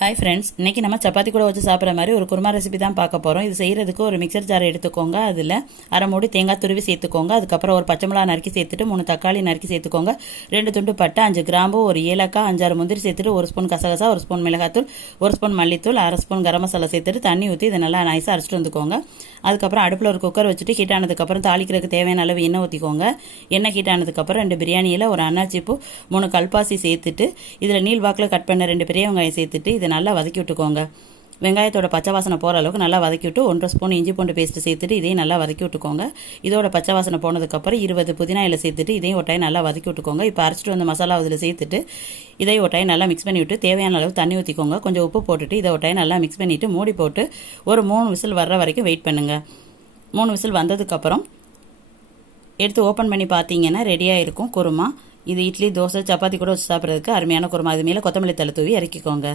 Hi friends, இன்றைக்கி நம்ம சப்பாத்தி கூட வச்சு சாப்பிட்ற மாதிரி ஒரு குருமா ரெசிபி தான் பார்க்க போகிறோம். இது செய்கிறதுக்கு ஒரு மிக்சர் ஜார் எடுத்துக்கோங்க. அதில் அரை மூடி தேங்காய் துருவி சேர்த்துக்கோங்க. அதுக்கப்புறம் ஒரு பச்சை மிளகா நறுக்கி சேர்த்துட்டு 3 தக்காளி நறுக்கி சேர்த்துக்கோங்க. 2 துண்டு பட்டை, 5 கிராம்பு, ஒரு ஏலக்காய், 5-6 முந்திரி சேர்த்துட்டு 1 ஸ்பூன் கசகசா, 1 ஸ்பூன் மிளகாத்தூள், 1 ஸ்பூன் மல்லித்தூள், அரை ஸ்பூன் கரம் மசாலா சேர்த்துட்டு தண்ணி ஊற்றி இதை நல்லா நைஸாக அரைச்சிட்டு வந்துக்கோங்க. அதுக்கப்புறம் அடுப்பில் ஒரு குக்கர் வச்சுட்டு ஹீட் ஆனதுக்கப்புறம் தாளிக்கிறதுக்கு தேவையான அளவு எண்ணெய் ஊற்றிக்கோங்க. எண்ணெய் ஹீட் ஆனதுக்கப்புறம் 2 பிரியாணியில் ஒரு அன்னாச்சிப்பூ, 3 கல்பாசி சேர்த்துட்டு இதில் நீள்வாக்கில் கட் பண்ண 2 பெரிய வெங்காயம் சேர்த்துட்டு இதை நல்லா வதக்கி விட்டுக்கோங்க. வெங்காயத்தோட பச்சை வாசனை போகிற அளவுக்கு நல்லா வதக்கி விட்டு 1.5 ஸ்பூன் இஞ்சி பூண்டு பேஸ்ட்டு சேர்த்துட்டு இதையும் நல்லா வதக்கி விட்டுக்கோங்க. இதோட பச்சை வாசனை போனதுக்கப்புறம் 20 புதினா இலை சேர்த்துட்டு இதையும் ஒட்டாய் நல்லா வதக்கி விட்டுக்கோங்க. இப்போ அரைச்சிட்டு வந்த மசாலா இதில் சேர்த்துட்டு இதை ஒட்டாய் நல்லா மிக்ஸ் பண்ணி விட்டு தேவையான அளவு தண்ணி ஊற்றிக்கோங்க. கொஞ்சம் உப்பு போட்டுட்டு இதை ஒட்டாய் நல்லா மிக்ஸ் பண்ணிவிட்டு மூடி போட்டு ஒரு 3 விசில் வர்ற வரைக்கும் வெயிட் பண்ணுங்கள். 3 விசில் வந்ததுக்கப்புறம் எடுத்து ஓப்பன் பண்ணி பார்த்தீங்கன்னா ரெடியாக இருக்கும் குருமா. இது இட்லி, தோசை, சப்பாத்தி கூட வச்சு சாப்பிட்றதுக்கு அருமையான குருமா. அது மேலே கொத்தமல்லி தழை தூவி இறக்கிக்கோங்க.